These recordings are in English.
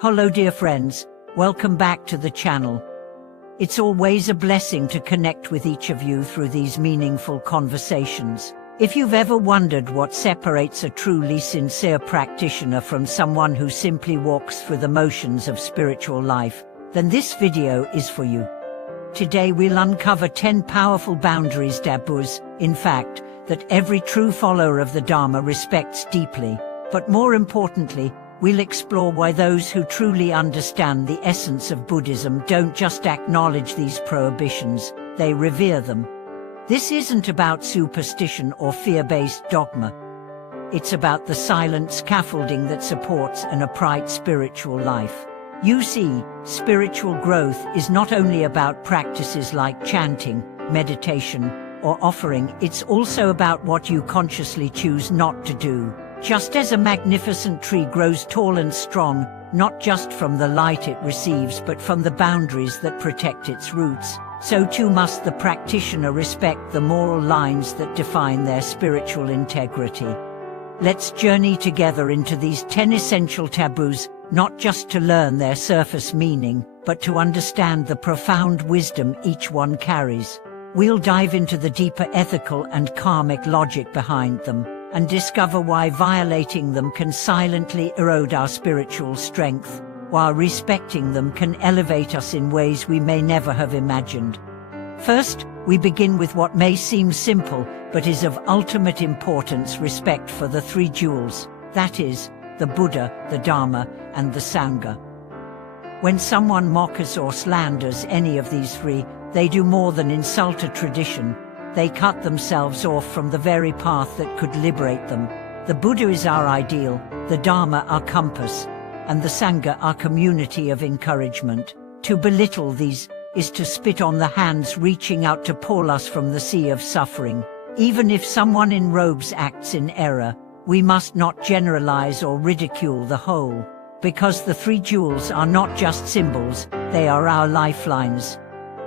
Hello dear friends, welcome back to the channel. It's always a blessing to connect with each of you through these meaningful conversations. If you've ever wondered what separates a truly sincere practitioner from someone who simply walks through the motions of spiritual life, then this video is for you. Today we'll uncover 10 powerful boundaries, taboos, in fact, that every true follower of the Dharma respects deeply. But more importantly, we'll explore why those who truly understand the essence of Buddhism don't just acknowledge these prohibitions, they revere them. This isn't about superstition or fear-based dogma. It's about the silent scaffolding that supports an upright spiritual life. You see, spiritual growth is not only about practices like chanting, meditation, or offering, it's also about what you consciously choose not to do. Just as a magnificent tree grows tall and strong, not just from the light it receives but from the boundaries that protect its roots, so too must the practitioner respect the moral lines that define their spiritual integrity. Let's journey together into these 10 essential taboos, not just to learn their surface meaning, but to understand the profound wisdom each one carries. We'll dive into the deeper ethical and karmic logic behind them, and discover why violating them can silently erode our spiritual strength, while respecting them can elevate us in ways we may never have imagined. First, we begin with what may seem simple, but is of ultimate importance: respect for the three jewels, that is, the Buddha, the Dharma, and the Sangha. When someone mocks or slanders any of these three, they do more than insult a tradition. They cut themselves off from the very path that could liberate them. The Buddha is our ideal, the Dharma our compass, and the Sangha our community of encouragement. To belittle these is to spit on the hands reaching out to pull us from the sea of suffering. Even if someone in robes acts in error, we must not generalize or ridicule the whole, because the three jewels are not just symbols, they are our lifelines.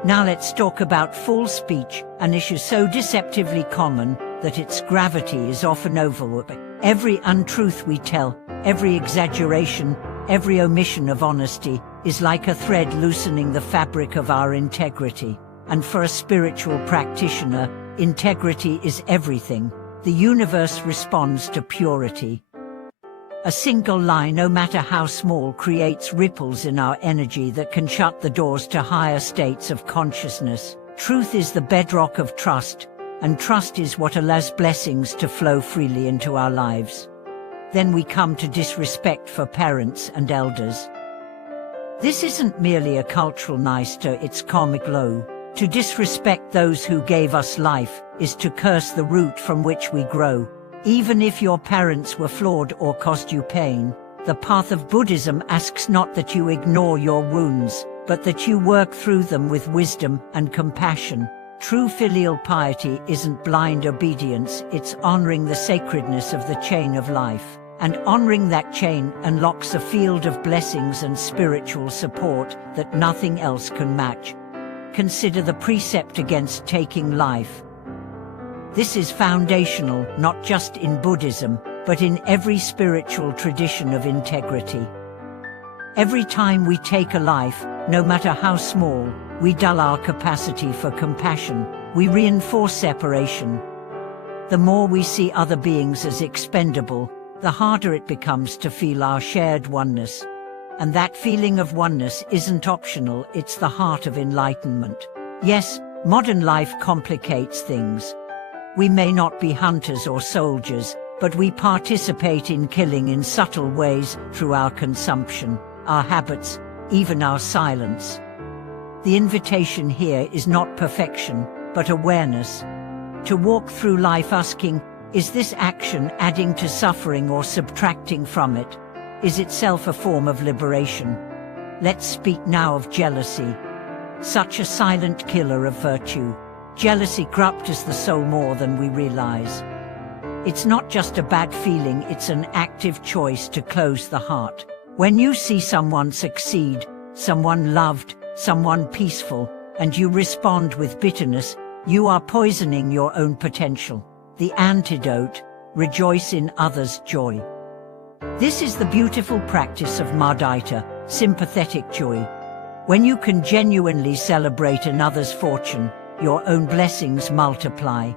Now let's talk about false speech, an issue so deceptively common that its gravity is often overlooked. Every untruth we tell, every exaggeration, every omission of honesty, is like a thread loosening the fabric of our integrity. And for a spiritual practitioner, integrity is everything. The universe responds to purity. A single lie, no matter how small, creates ripples in our energy that can shut the doors to higher states of consciousness. Truth is the bedrock of trust, and trust is what allows blessings to flow freely into our lives. Then we come to disrespect for parents and elders. This isn't merely a cultural nicety, it's karmic law. To disrespect those who gave us life is to curse the root from which we grow. Even if your parents were flawed or caused you pain, the path of Buddhism asks not that you ignore your wounds, but that you work through them with wisdom and compassion. True filial piety isn't blind obedience, it's honoring the sacredness of the chain of life. And honoring that chain unlocks a field of blessings and spiritual support that nothing else can match. Consider the precept against taking life. This is foundational, not just in Buddhism, but in every spiritual tradition of integrity. Every time we take a life, no matter how small, we dull our capacity for compassion, we reinforce separation. The more we see other beings as expendable, the harder it becomes to feel our shared oneness. And that feeling of oneness isn't optional, it's the heart of enlightenment. Yes, modern life complicates things. We may not be hunters or soldiers, but we participate in killing in subtle ways through our consumption, our habits, even our silence. The invitation here is not perfection, but awareness. To walk through life asking, is this action adding to suffering or subtracting from it? Is itself a form of liberation? Let's speak now of jealousy. Such a silent killer of virtue. Jealousy corrupts the soul more than we realize. It's not just a bad feeling, it's an active choice to close the heart. When you see someone succeed, someone loved, someone peaceful, and you respond with bitterness, you are poisoning your own potential. The antidote: rejoice in others' joy. This is the beautiful practice of mudita, sympathetic joy. When you can genuinely celebrate another's fortune, your own blessings multiply.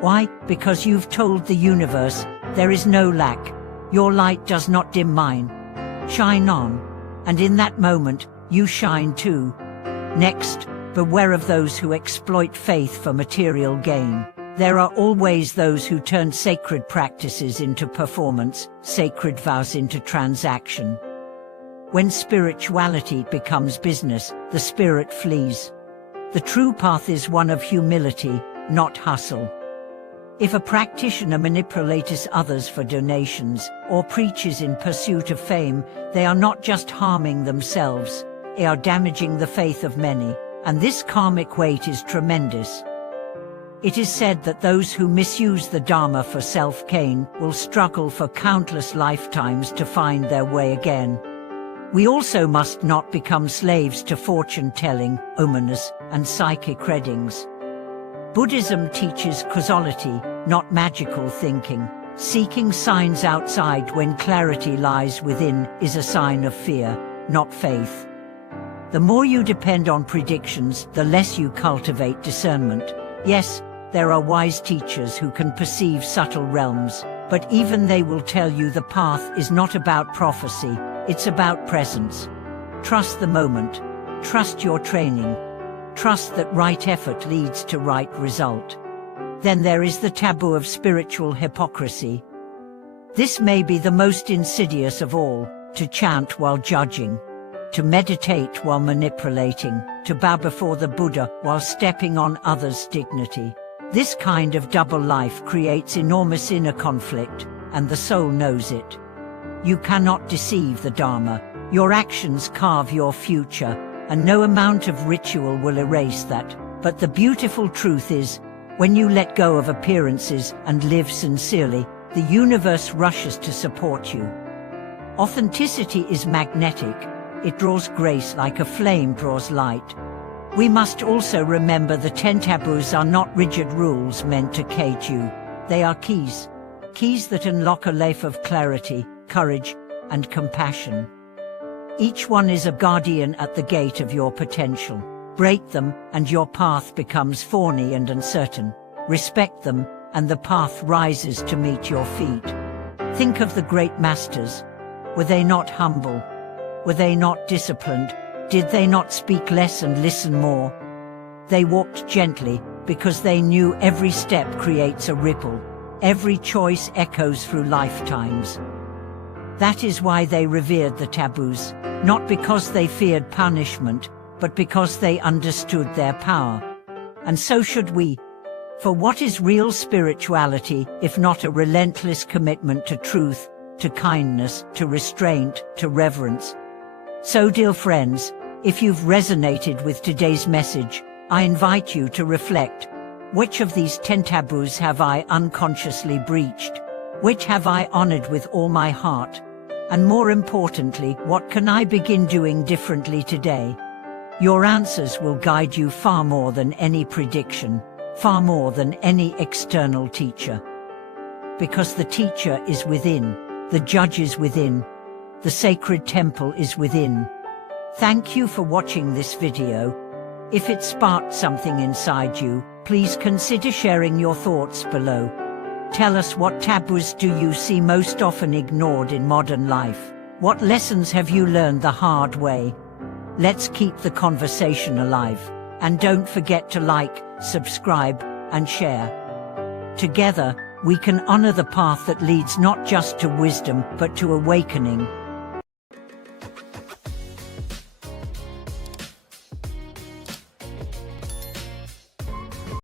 Why? Because you've told the universe, there is no lack. Your light does not dim mine. Shine on. And in that moment, you shine too. Next, beware of those who exploit faith for material gain. There are always those who turn sacred practices into performance, sacred vows into transaction. When spirituality becomes business, the spirit flees. The true path is one of humility, not hustle. If a practitioner manipulates others for donations, or preaches in pursuit of fame, they are not just harming themselves, they are damaging the faith of many, and this karmic weight is tremendous. It is said that those who misuse the Dharma for self-gain will struggle for countless lifetimes to find their way again. We also must not become slaves to fortune-telling, ominous, and psychic readings. Buddhism teaches causality, not magical thinking. Seeking signs outside when clarity lies within is a sign of fear, not faith. The more you depend on predictions, the less you cultivate discernment. Yes, there are wise teachers who can perceive subtle realms, but even they will tell you the path is not about prophecy, it's about presence. Trust the moment. Trust your training. Trust that right effort leads to right result. Then there is the taboo of spiritual hypocrisy. This may be the most insidious of all, to chant while judging, to meditate while manipulating, to bow before the Buddha while stepping on others' dignity. This kind of double life creates enormous inner conflict, and the soul knows it. You cannot deceive the Dharma. Your actions carve your future, and no amount of ritual will erase that. But the beautiful truth is, when you let go of appearances and live sincerely, the universe rushes to support you. Authenticity is magnetic. It draws grace like a flame draws light. We must also remember the 10 taboos are not rigid rules meant to cage you. They are keys. Keys that unlock a life of clarity, courage, and compassion. Each one is a guardian at the gate of your potential. Break them, and your path becomes thorny and uncertain. Respect them, and the path rises to meet your feet. Think of the great masters. Were they not humble? Were they not disciplined? Did they not speak less and listen more? They walked gently, because they knew every step creates a ripple. Every choice echoes through lifetimes. That is why they revered the taboos, not because they feared punishment, but because they understood their power. And so should we. For what is real spirituality, if not a relentless commitment to truth, to kindness, to restraint, to reverence? So, dear friends, if you've resonated with today's message, I invite you to reflect. Which of these 10 taboos have I unconsciously breached? Which have I honored with all my heart? And more importantly, what can I begin doing differently today? Your answers will guide you far more than any prediction, far more than any external teacher. Because the teacher is within, the judge is within, the sacred temple is within. Thank you for watching this video. If it sparked something inside you, please consider sharing your thoughts below. Tell us, what taboos do you see most often ignored in modern life? What lessons have you learned the hard way? Let's keep the conversation alive. And don't forget to like, subscribe, and share. Together, we can honor the path that leads not just to wisdom, but to awakening.